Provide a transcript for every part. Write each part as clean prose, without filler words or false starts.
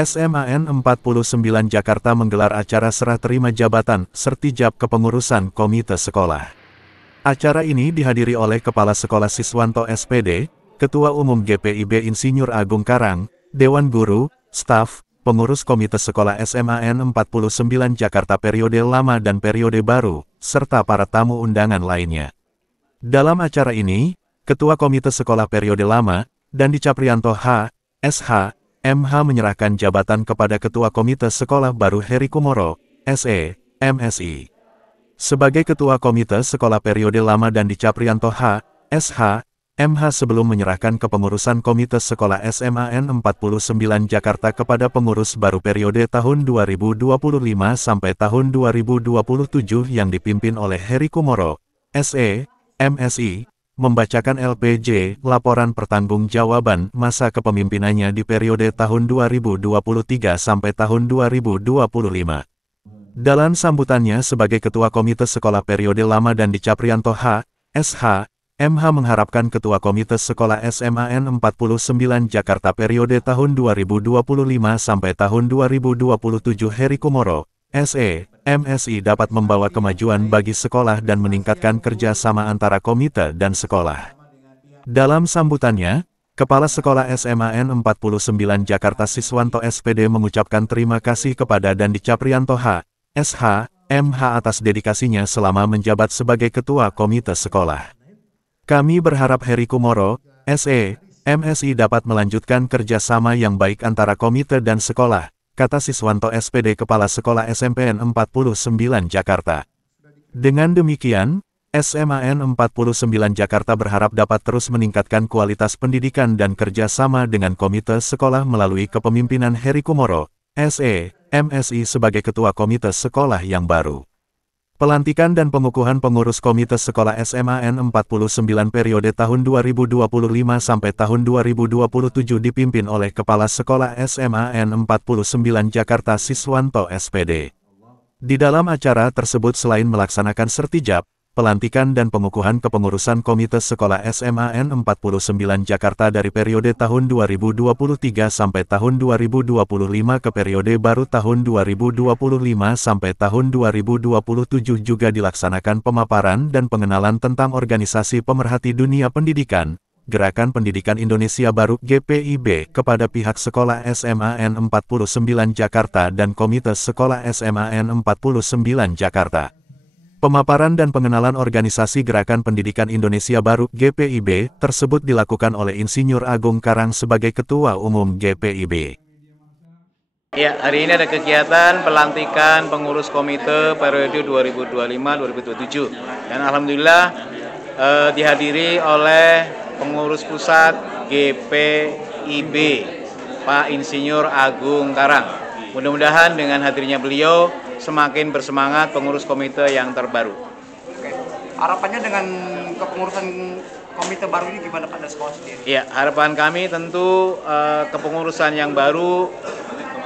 SMAN 49 Jakarta menggelar acara serah terima jabatan Sertijab Kepengurusan Komite Sekolah. Acara ini dihadiri oleh Kepala Sekolah Siswanto SPD, Ketua Umum GPIB Insinyur Agung Karang, Dewan Guru, staf, pengurus Komite Sekolah SMAN 49 Jakarta periode lama dan periode baru, serta para tamu undangan lainnya. Dalam acara ini, Ketua Komite Sekolah periode lama, Dandi Caprianto H. SH, MH menyerahkan jabatan kepada Ketua Komite Sekolah baru Heri Kumoro, SE, MSI. Sebagai Ketua Komite Sekolah periode lama Dandi Caprianto H. SH, MH sebelum menyerahkan kepengurusan Komite Sekolah SMAN 49 Jakarta kepada pengurus baru periode tahun 2025 sampai tahun 2027 yang dipimpin oleh Heri Kumoro, SE, MSI, membacakan LPJ, laporan pertanggungjawaban masa kepemimpinannya di periode tahun 2023 sampai tahun 2025. Dalam sambutannya sebagai Ketua Komite Sekolah periode lama Dandi Caprianto H. SH, MH mengharapkan Ketua Komite Sekolah SMAN 49 Jakarta periode tahun 2025 sampai tahun 2027 Heri Kumoro, SE, MSI dapat membawa kemajuan bagi sekolah dan meningkatkan kerjasama antara komite dan sekolah. Dalam sambutannya, Kepala Sekolah SMAN 49 Jakarta Siswanto SPD mengucapkan terima kasih kepada Dandi Caprianto H. SH, MH atas dedikasinya selama menjabat sebagai Ketua Komite Sekolah. Kami berharap Heri Kumoro, SE, MSI dapat melanjutkan kerjasama yang baik antara komite dan sekolah, kata Siswanto SPD Kepala Sekolah SMPN 49 Jakarta. Dengan demikian, SMAN 49 Jakarta berharap dapat terus meningkatkan kualitas pendidikan dan kerjasama dengan komite sekolah melalui kepemimpinan Heri Kumoro, SE, MSI sebagai Ketua Komite Sekolah yang baru. Pelantikan dan pengukuhan pengurus Komite Sekolah SMAN 49 periode tahun 2025 sampai tahun 2027 dipimpin oleh Kepala Sekolah SMAN 49 Jakarta Siswanto SPD. Di dalam acara tersebut selain melaksanakan sertijab, pelantikan dan pengukuhan kepengurusan Komite Sekolah SMAN 49 Jakarta dari periode tahun 2023 sampai tahun 2025 ke periode baru tahun 2025 sampai tahun 2027 juga dilaksanakan pemaparan dan pengenalan tentang Organisasi Pemerhati Dunia Pendidikan, Gerakan Pendidikan Indonesia Baru GPIB kepada pihak Sekolah SMAN 49 Jakarta dan Komite Sekolah SMAN 49 Jakarta. Pemaparan dan pengenalan Organisasi Gerakan Pendidikan Indonesia Baru GPIB tersebut dilakukan oleh Insinyur Agung Karang sebagai Ketua Umum GPIB. Ya, hari ini ada kegiatan pelantikan pengurus komite periode 2025-2027 dan alhamdulillah dihadiri oleh pengurus pusat GPIB Pak Insinyur Agung Karang. Mudah-mudahan dengan hadirnya beliau semakin bersemangat pengurus komite yang terbaru. Oke. Harapannya dengan kepengurusan komite baru ini gimana pada sekolah sendiri? Ya, harapan kami tentu kepengurusan yang baru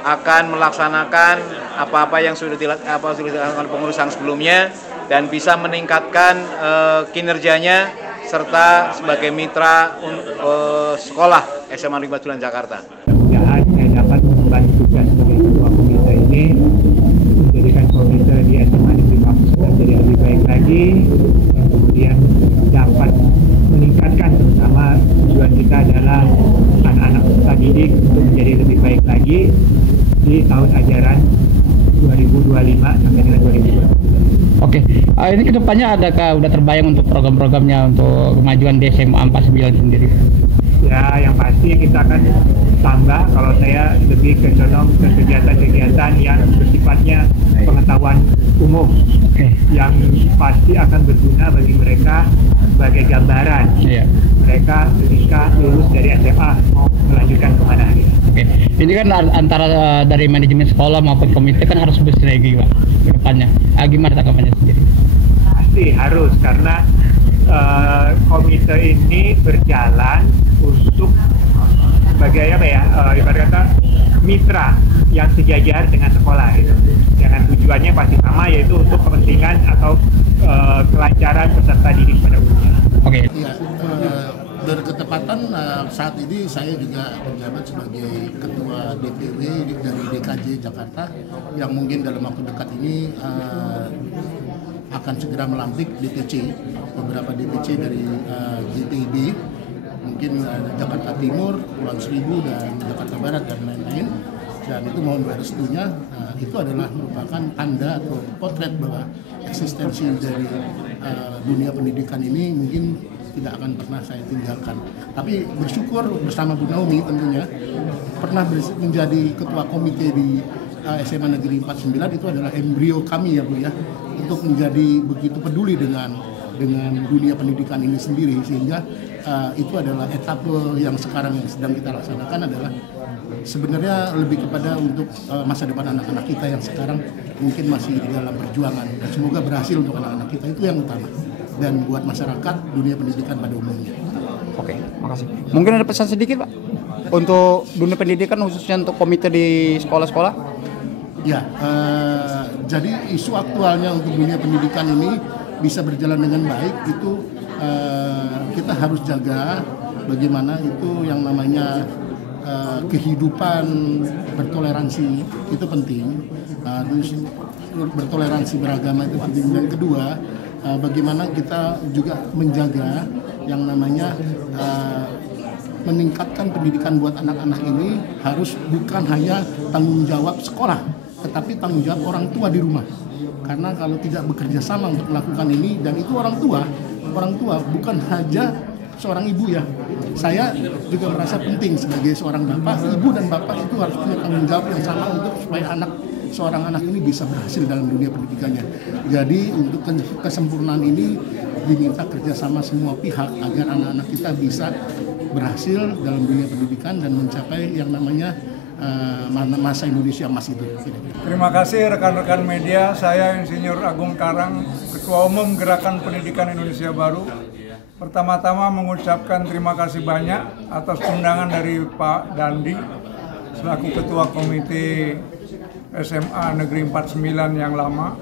akan melaksanakan apa-apa yang sudah dilakukan pengurusan sebelumnya dan bisa meningkatkan kinerjanya serta sebagai mitra sekolah SMA 59 Jakarta. Mudah-mudahan saya dapat mengemban tugas sebagai ketua komite ini menjadikan komite di SMA Negeri Kampus menjadi lebih baik lagi dan kemudian dapat meningkatkan terutama tujuan kita adalah anak-anak peserta didik untuk menjadi lebih baik lagi di tahun ajaran 2025 sampai dengan 2020. Oke, ini kedepannya adakah udah terbayang untuk program-programnya untuk kemajuan di SMA 49 sendiri? Ya, yang pasti kita akan tambah, kalau saya lebih condong ke kegiatan-kegiatan yang bersifatnya pengetahuan umum, yang pasti akan berguna bagi mereka sebagai gambaran. Mereka ketika lulus dari SMA mau melanjutkan kemana. Oke, ini kan antara dari manajemen sekolah maupun komite kan harus bersinergi Pak ke depannya. Gimana tanggapannya sendiri? Pasti harus, karena komite ini berjalan untuk sebagai apa ya, ibarat kata mitra yang sejajar dengan sekolah itu. Dengan tujuannya pasti sama, yaitu untuk kepentingan atau kelancaran peserta didik pada umumnya. Oke. Ya, berketepatan saat ini saya juga menjabat sebagai Ketua DPW dari DKJ Jakarta yang mungkin dalam waktu dekat ini akan segera melantik DPC, beberapa DPC dari JPIB, mungkin Jakarta Timur, Kepulauan Seribu, dan Jakarta Barat, dan lain-lain. Dan itu mohon restunya, itu adalah merupakan tanda atau potret bahwa eksistensi dari dunia pendidikan ini mungkin tidak akan pernah saya tinggalkan. Tapi bersyukur bersama Bu Naomi tentunya pernah menjadi ketua komite di SMA Negeri 49, itu adalah embrio kami ya Bu ya, untuk menjadi begitu peduli dengan dunia pendidikan ini sendiri, sehingga itu adalah etape yang sekarang yang sedang kita laksanakan adalah sebenarnya lebih kepada untuk masa depan anak-anak kita yang sekarang mungkin masih di dalam perjuangan, dan semoga berhasil untuk anak-anak kita, itu yang utama, dan buat masyarakat dunia pendidikan pada umumnya. Oke, makasih. Mungkin ada pesan sedikit Pak untuk dunia pendidikan khususnya untuk komite di sekolah-sekolah? Ya, jadi isu aktualnya untuk dunia pendidikan ini bisa berjalan dengan baik, itu kita harus jaga bagaimana itu yang namanya kehidupan bertoleransi itu penting. Terus bertoleransi beragama itu penting. Dan kedua, bagaimana kita juga menjaga yang namanya meningkatkan pendidikan buat anak-anak ini harus bukan hanya tanggung jawab sekolah, tetapi tanggung jawab orang tua di rumah. Karena kalau tidak bekerja sama untuk melakukan ini, dan itu orang tua bukan hanya seorang ibu ya. Saya juga merasa penting sebagai seorang bapak, ibu dan bapak itu harus punya tanggung jawab yang sama untuk supaya seorang anak ini bisa berhasil dalam dunia pendidikannya. Jadi untuk kesempurnaan ini diminta kerjasama semua pihak agar anak-anak kita bisa berhasil dalam dunia pendidikan dan mencapai yang namanya masa Indonesia Emas itu. Terima kasih rekan-rekan media, saya Insinyur Agung Karang, Ketua Umum Gerakan Pendidikan Indonesia Baru. Pertama-tama mengucapkan terima kasih banyak atas undangan dari Pak Dandi selaku Ketua Komite SMA Negeri 49 yang lama.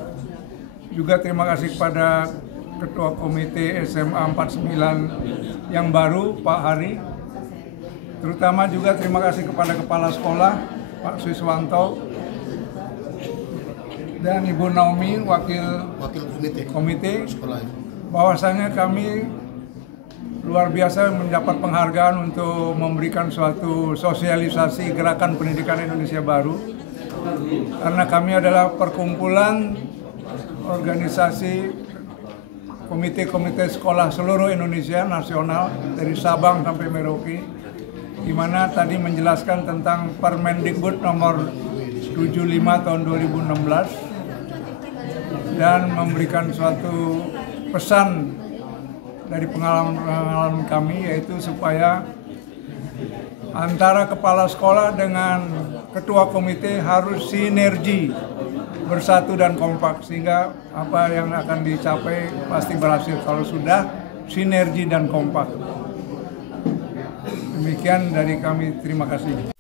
Juga terima kasih kepada Ketua Komite SMA 49 yang baru, Pak Hari. Terutama juga terima kasih kepada Kepala Sekolah, Pak Siswanto, dan Ibu Naomi, Wakil Komite. Bahwasanya kami luar biasa mendapat penghargaan untuk memberikan suatu sosialisasi Gerakan Pendidikan Indonesia Baru. Karena kami adalah perkumpulan organisasi komite-komite sekolah seluruh Indonesia nasional dari Sabang sampai Merauke, di mana tadi menjelaskan tentang Permendikbud nomor 75 tahun 2016 dan memberikan suatu pesan dari pengalaman kami, yaitu supaya antara kepala sekolah dengan ketua komite harus sinergi, bersatu dan kompak, sehingga apa yang akan dicapai pasti berhasil kalau sudah sinergi dan kompak. Demikian dari kami, terima kasih.